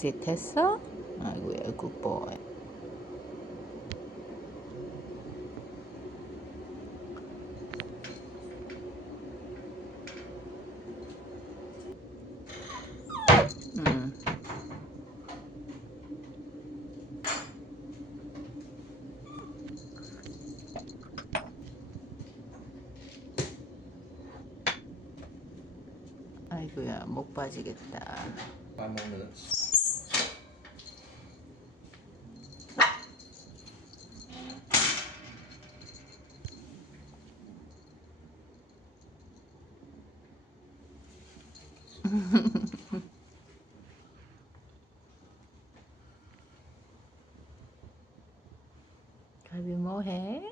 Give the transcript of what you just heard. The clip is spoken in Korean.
엑sit 했어? 아이고야, 굿보이. 아이고야, 목 빠지겠다. 5 more minutes. 가비 뭐해?